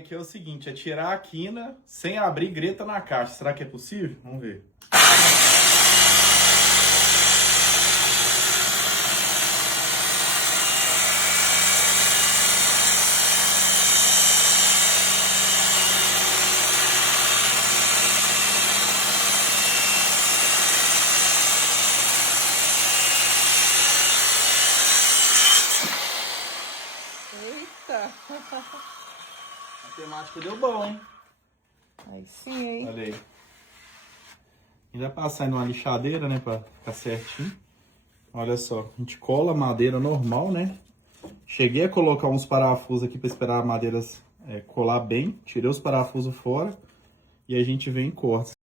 aqui é o seguinte, é tirar a quina sem abrir greta na caixa. Será que é possível? Vamos ver. Eita! A matemática deu bom, hein? Aí sim, hein? Olha aí. Ainda passar numa lixadeira, né, pra ficar certinho. Olha só, a gente cola a madeira normal, né? Cheguei a colocar uns parafusos aqui pra esperar a madeira colar bem. Tirei os parafusos fora e a gente vem e corta.